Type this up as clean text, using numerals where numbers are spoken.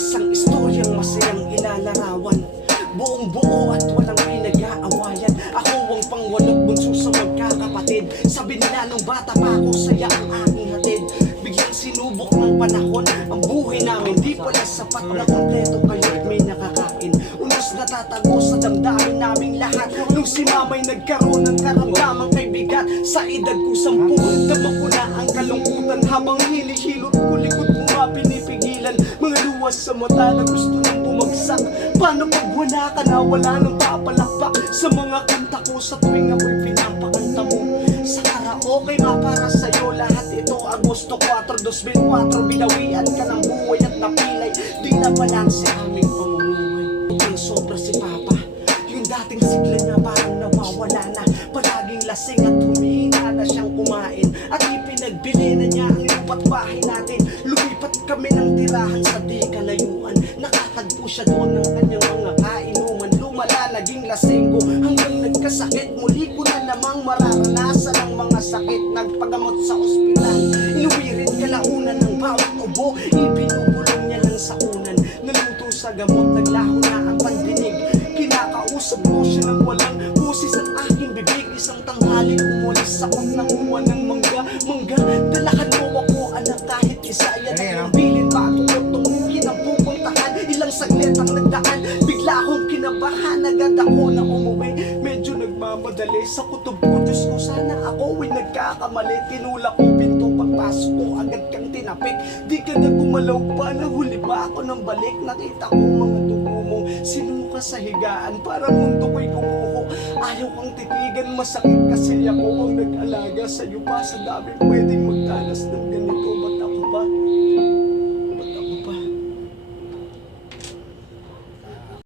Isang istoryang masayang ilalarawan, buong buo at walang pinag-aawayan. Ako ang pangwalot bunso sa magkakapatid. Sabi nila nung bata pa ako, saya ang aking hatid. Biglang sinubok ng panahon ang buhay namin. Di pala sapat na kompleto kayo't may nakakain. Unos natatago sa damdamin naming lahat. Nung si mamay nagkaroon ng karamdamang kay bigat. Sa edad ko 10, damang ko na ang kalungkutan. Habang hinihilot ko likod ko nga pinipigilan. Mga luwas sa mata na gusto nang bumagsak. Paano pag wala ka na, wala nang papalakpak sa mga kanta ko sa tuwing ako'y pinapakanta mo. Sa karaoke nga para sa'yo lahat ito. Agosto 4, 2004, binawian ka ng buhay at napilay. Di na balanse aming pamumuhay. Ang sobra si Papa, yung dating sigla niya parang nawawala na. Palaging lasing at humihina na siyang kumain. At ipinagbili na niya ang lupa't bahay natin. Lumipat kami ng tirahan sa di kalayuan. Nakatagpo siya doon ng kanyang mga kainuman. Lumala, naging lasenggo hanggang nagkasakit. Muli ko na namang mararanasan ang mga sakit. Nagpagamot sa ospital, inuwi rin kalaunan ng bawat ubo. Ibinubulong niya lang sa unan. Naluto sa gamot, naglaho na ang pandinig. Kinakausap ko siya ng walang busis ang aking bibig. Isang tanghali umulis ako nanguha ng mangga. Dalakan mo ako anak kahit isa. Yan ang bilin bago ko tumingin ang pupuntahan. Ilang saglit ang nagdaan, bigla akong kinabahan. Agad ako na umuwi, medyo nagmamadali. Sa kutob ko, Diyos ko sana ako ay nagkakamali. Tinulak ko pinto, pagpasok ko agad kang tinapik. Di ka na gumalaw pa, nahuli ba ako ng balik? Nakita ko mga dugo mo, sinuka sa higaan. Parang mundo ko'y kumuho, ayaw kang titigan. Masakit kasi ako ang nag-alaga sa'yo pa. Sa dami pwedeng magtalas ng ganito.